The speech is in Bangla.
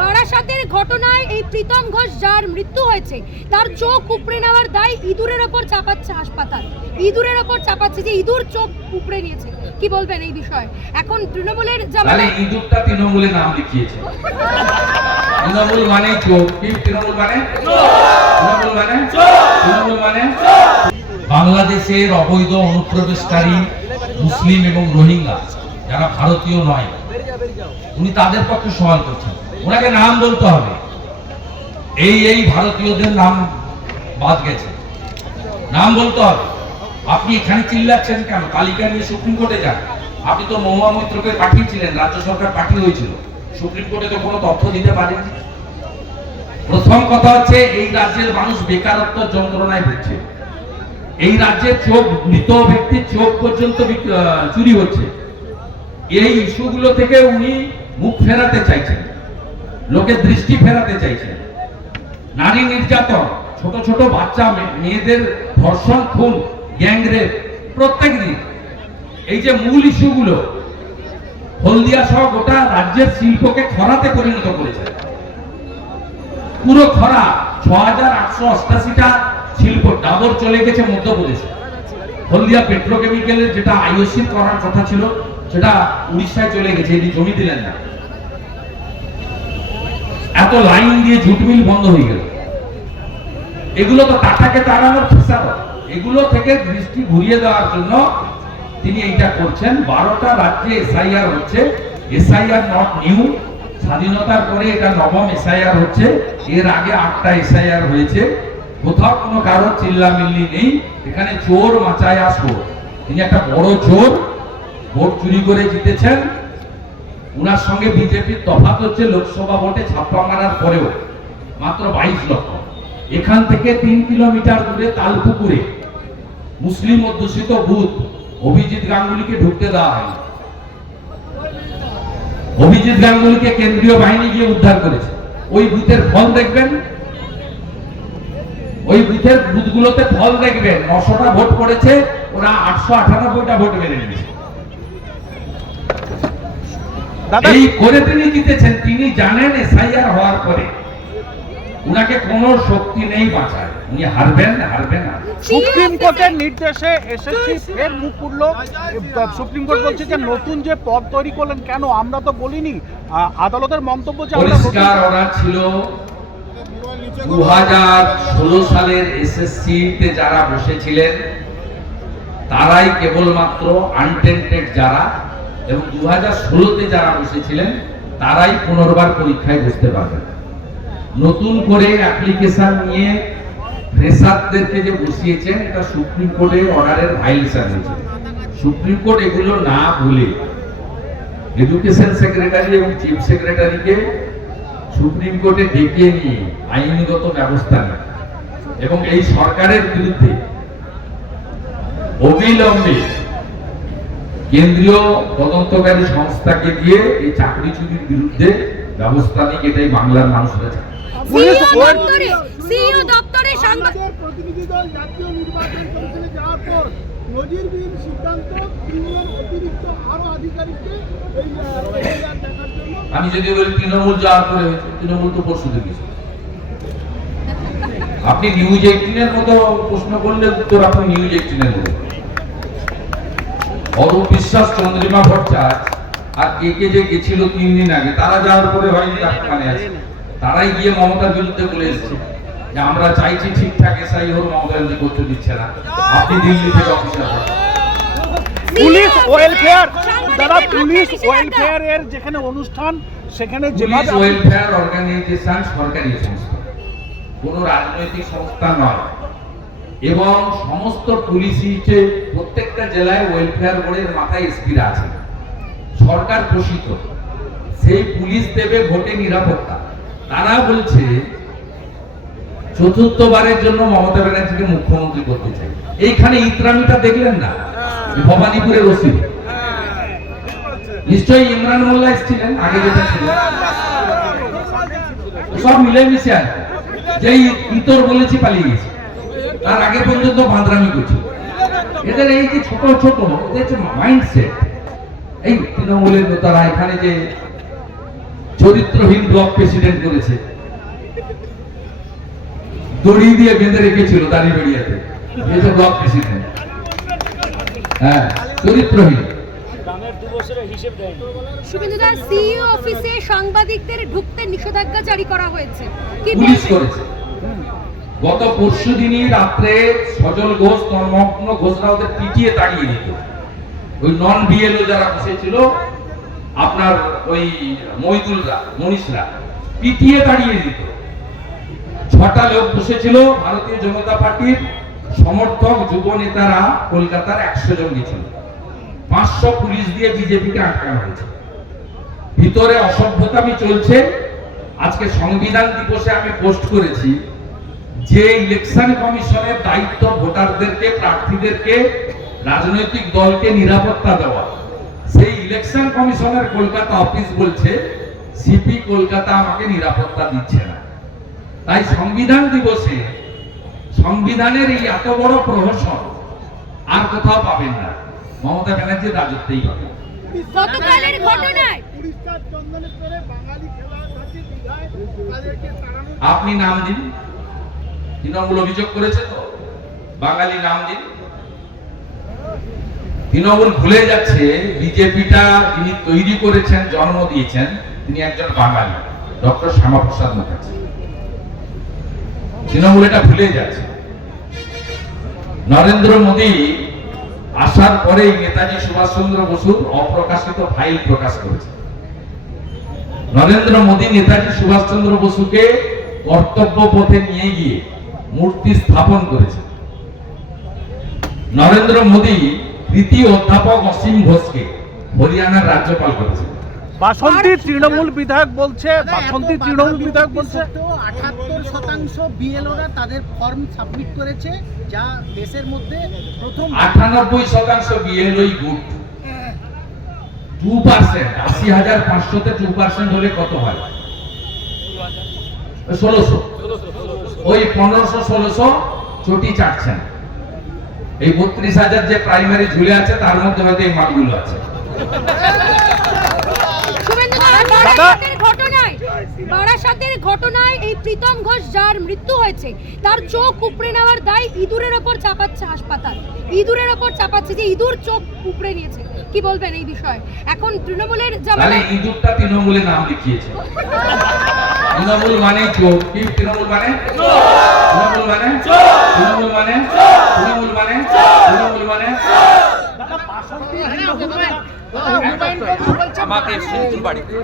বারাসাতের ঘটনায় এই প্রীতম ঘোষ যার মৃত্যু হয়েছে, তার চোখ উপড়ে নেওয়ার দায় ইঁদুরের ওপর চাপাচ্ছে হাসপাতাল। ইঁদুরের ওপর চাপাচ্ছে যে ইঁদুর চোখ উপড়ে নিয়েছে। কি বলবেন এই বিষয়ে? এখন তৃণমূলের জামানা ইঁদুরটা তৃণমূলে নাম লিখিয়েছে। তৃণমূল মানে চোখ তৃণমূল মানে? তৃণমূল মানে? তৃণমূল মানে? বাংলাদেশের অবৈধ অনুপ্রবেশকারী মুসলিম এবং রোহিঙ্গা, যারা ভারতীয় নয়, উনি তাদের পক্ষে সওয়াল করছেন। ওনাকে নাম বলতে হবে। এই এই ভারতীয়দের নাম বাদ গেছে। নাম বলতে হবে। আপনি এখানে চিল্লাচ্ছেন কেন? তালিকা নিয়ে সুপ্রিম কোর্টে যান। আপনি তো মহুয়া মৈত্রকে পাঠিয়েছিলেন রাজ্য সরকার পাঠিয়ে হয়েছিল। সুপ্রিম কোর্টে তো কোনো তথ্য দিতে পারেনি প্রথম কথা হচ্ছে, এই রাজ্যের মানুষ বেকারত্ব যন্ত্রণায় ভুগছে। এই রাজ্যের চোখ, মৃত ব্যক্তির চোখ পর্যন্ত চুরি হচ্ছে। এই ইস্যুগুলো থেকে উনি মুখ ফেরাতে চাইছেন। লোকের দৃষ্টি ফেরাতে চাইছেন নারী নির্যাতন, ছোট ছোট বাচ্চা মেয়েদের ধর্ষণ, খুন গ্যাংরেপ প্রত্যেক দিন। এই যে মূল ইস্যুগুলো হলদিয়া সহ গোটা রাজ্যের শিল্পকে খরাতে পরিণত করেছে। পুরো খরা ছ হাজার আটশো অষ্টাশিটা শিল্প ডাবর চলে গেছে মধ্যপ্রদেশে। হলদিয়া পেট্রোকেমিক্যালের যেটা আইওসির করার কথা ছিল, সেটা উড়িষ্যায় চলে গেছে, এটি জমি দিলেন না। এত লাইন দিয়ে জুট মিল বন্ধ হয়ে গেল। এগুলো তো টাটাকে তাড়ানোর ফেসাদ এগুলো থেকে দৃষ্টি ঘুরিয়ে দেওয়ার জন্য তিনি এইটা করছেন। বারোটা রাজ্যে এসআইআর হচ্ছে। SIR not new. স্বাধীনতার পরে এটা নবম এসআইআর হচ্ছে। এর আগে আটটা এসআইআর হয়েছে। কোথাও কোনো কারও চিল্লামিল্লি নেই। এখানে চোর মাচায় আসব তিনি একটা বড় চোর। ভোট চুরি করে জিতেছেন। উনার সঙ্গে বিজেপির তফাৎ হচ্ছে লোকসভা ভোটে ছাপ্পা মারার পরেও, মাত্র বাইশ লক্ষ। এখান থেকে তিন কিলোমিটার দূরে তালপুকুরে মুসলিম অধ্যুষিত বুথ অভিজিৎ গাঙ্গুলিকে ঢুকতে দেওয়া হয়নি। অভিজিৎ গাঙ্গুলিকে কেন্দ্রীয় বাহিনী গিয়ে উদ্ধার করেছে। ওই বুথের ফল দেখবেন? ওই বুথের বুথগুলোতে ফল দেখবেন। নশোটা ভোট পড়েছে, ওরা আটশো আটানব্বইটা ভোট মেরে নিয়েছে। এই করে তিনি জিতেছেন তিনি জানেন এসআইআর হওয়ার পরে। উনাকে কোনো শক্তি নেই বাঁচায়। উনি হারবেন হারবেন। সুপ্রিম কোর্টের নির্দেশে এসএসসি ফের মুখ খুললো। সুপ্রিম কোর্ট বলছে যে নতুন যে পদ তৈরি করলেন কেন? আমরা তো বলিনি। আদালতের মন্তব্য যে পরিষ্কার অর্ডার ছিল। দু হাজার ষোলো সালের এসএসসি তে যারা বসেছিলেন তারাই কেবলমাত্র আনটেন্টেড যারা এবং দু হাজার ষোলোতে যারা বসেছিলেন, তারাই পুনর্বার পরীক্ষায় বসতে পারবেন। নতুন করে অ্যাপ্লিকেশন নিয়ে ফ্রেশারদেরকে যে বসিয়েছেন, এটা সুপ্রিম কোর্টের অর্ডারের ভাইলেশন হয়েছে। সুপ্রিম কোর্ট এগুলো না বলে এডুকেশন সেক্রেটারি এবং চিফ সেক্রেটারিকে সুপ্রিম কোর্টে ডেকে নিয়ে আইনগত ব্যবস্থা নেয় এবং এই সরকারের বিরুদ্ধে অবিলম্বে কেন্দ্রীয় তদন্তকারী সংস্থাকে দিয়ে এই চাকরি চুরির বিরুদ্ধে ব্যবস্থা নিক এটাই বাংলার মানুষরা চায়। পুলিশ সিইও ওয়েট- দপ্তরে সিইও দপ্তরে সাংবাদিক আমাদের প্রতিনিধি দল জাতীয় নির্বাচন কমিশনে যাওয়ার পর নজিরবিহীন সিদ্ধান্ত তৃণমূল অতিরিক্ত আরও আধিকারিককে এই আহ, এফআইআর দেখার জন্য আমি যদি বলি তৃণমূল যাওয়ার পরে হয়েছে তৃণমূল তো পরশু দেখেছে। আপনি নিউজ এইটিনের মতো প্রশ্ন করলে উত্তর আপনি নিউজ এইটিনের মতো। অরূপ বিশ্বাস চন্দ্রিমা ভট্টাচার্য আর কে কে যে গেছিল তিন দিন আগে তারা যাওয়ার পরে হয়নি তার মানে আছে। তারাই গিয়ে মমতার বিরুদ্ধে বলে এসেছে যে আমরা চাইছি ঠিকঠাক এসআই হোক মমতা ব্যানার্জি করতে দিচ্ছে না। আপনি দিল্লি থেকে অফিসার পুলিশ ওয়েলফেয়ার দাদা পুলিশ ওয়েলফেয়ার এর যেখানে অনুষ্ঠান সেখানে পুলিশ ওয়েলফেয়ার অর্গানাইজেশন সরকারি সংস্থা। কোন রাজনৈতিক সংস্থা নয়। এবং সমস্ত পুলিশে প্রত্যেকটা জেলায় ওয়েলফেয়ার বোর্ডের মাথায় এসপিরা আছে। সরকার পোষিত। সেই পুলিশ দেবে ভোটে নিরাপত্তা। তারা বলছে চতুর্থবারের জন্য মমতা ব্যানার্জিকে মুখ্যমন্ত্রী করতে চাই। এইখানে ইতরামিটা দেখলেন না? ভবানীপুরের ওসি। নিশ্চয়ই ইমরান মোল্লা এসেছিলেন? আগে যেটা ছিল। সব মিলেমিশে আছে। যেই ইতর বলেছি পালিয়ে গেছে। তার আগে পর্যন্ত বাঁদরামি করছে। এদের এই যে ছোট ছোট এদের যে মাইন্ডসেট এই তৃণমূলের নেতারা এখানে যে চরিত্রহীন ব্লক প্রেসিডেন্ট করেছে দড়ি দিয়ে বেঁধে রেখেছিল দাঁড়িয়ে বেরিয়াতে এই তো ব্লক প্রেসিডেন্ট হ্যাঁ চরিত্রহীন। সিইও অফিসে সাংবাদিকদের ঢুকতে নিষেধাজ্ঞা জারি করা হয়েছে। কি পুলিশ করেছে। গত পরশু দিনই রাত্রে সজল ঘোষ তন্মগ্ন ঘোষরা ওদের পিটিয়ে তাড়িয়ে দিত। ওই নন বিএলও যারা বসেছিল আপনার ওই মইদুলরা মনীষরা, পিটিয়ে তাড়িয়ে দিত। ছটা লোক বসেছিল ভারতীয় জনতা পার্টির সমর্থক যুব নেতারা কলকাতার একশো জন গেছিল। পাঁচশো পুলিশ দিয়ে বিজেপিকে আটকানো হয়েছে। ভিতরে অসভ্যতামি চলছে। আজকে সংবিধান দিবসে আমি পোস্ট করেছি যে ইলেকশন কমিশনের দায়িত্ব ভোটারদেরকে প্রার্থীদেরকে রাজনৈতিক দলকে নিরাপত্তা দেওয়া। সেই ইলেকশন কমিশনের কলকাতা অফিস বলছে সিপি কলকাতা আমাকে নিরাপত্তা দিচ্ছে না। তাই সংবিধান দিবসে সংবিধানের এই এত বড় প্রহসন আর কোথাও পাবেন না। মমতা ব্যানার্জির রাজত্বেই গতকালের ঘটনায় তাড়ানো আপনি নাম দিন। তৃণমূল অভিযোগ করেছে তো? বাঙালি নাম দিন। তৃণমূল ভুলে যাচ্ছে, বিজেপিটা যিনি তৈরি করেছেন, জন্ম দিয়েছেন, তিনি একজন বাঙালি, ডক্টর শ্যামাপ্রসাদ মুখার্জি। তৃণমূল এটা ভুলে যাচ্ছে। নরেন্দ্র মোদী আসার পরেই নেতাজি সুভাষচন্দ্র বসুর অপ্রকাশিত ফাইল প্রকাশ করেছে। নরেন্দ্র মোদী নেতাজি সুভাষচন্দ্র বসুকে কর্তব্য পথে নিয়ে গিয়ে মূর্তি স্থাপন করেছে। নরেন্দ্র মোদী কৃতি অধ্যাপক অসীম ঘোষকে হরিয়ানার রাজ্যপাল করেছে। বাসন্তী তৃণমূল বিধায়ক বলছে বাসন্তী তৃণমূল বিধায়ক বলছে। আঠাত্তর শতাংশ বিএলওরা তাদের ফর্ম সাবমিট করেছে যা দেশের মধ্যে প্রথম আটানব্বই শতাংশ বিএলওই গুড টু পার্সেন্ট আশি হাজার পাঁচশোতে টু পার্সেন্ট হলে কত হয়? ষোলোশো। ওই পনেরোশো ষোলোশো চটি চাটছেন। এই বত্রিশ হাজার যে প্রাইমারি ঝুলে আছে তার মধ্যে হয়তো এই মালগুলো আছে। বারাসাতের ঘটনায় বারাসাতের ঘটনায় এই প্রীতম ঘোষ যার মৃত্যু হয়েছে তার চোখ উপড়ে নেওয়ার দায় ইঁদুরের ওপর চাপাচ্ছে হাসপাতাল। ইঁদুরের ওপর চাপাচ্ছে যে ইঁদুর চোখ উপড়ে নিয়েছে। কি বলবেন এই বিষয়ে? এখন তৃণমূলের তাহলে ইঁদুরটা তৃণমূলে নাম লিখিয়েছে। তৃণমূল মানে কি? তৃণমূল মানে? তৃণমূল মানে? তৃণমূল মানে? তৃণমূল মানে? তৃণমূল মানে? আমাকে বাড়িতে।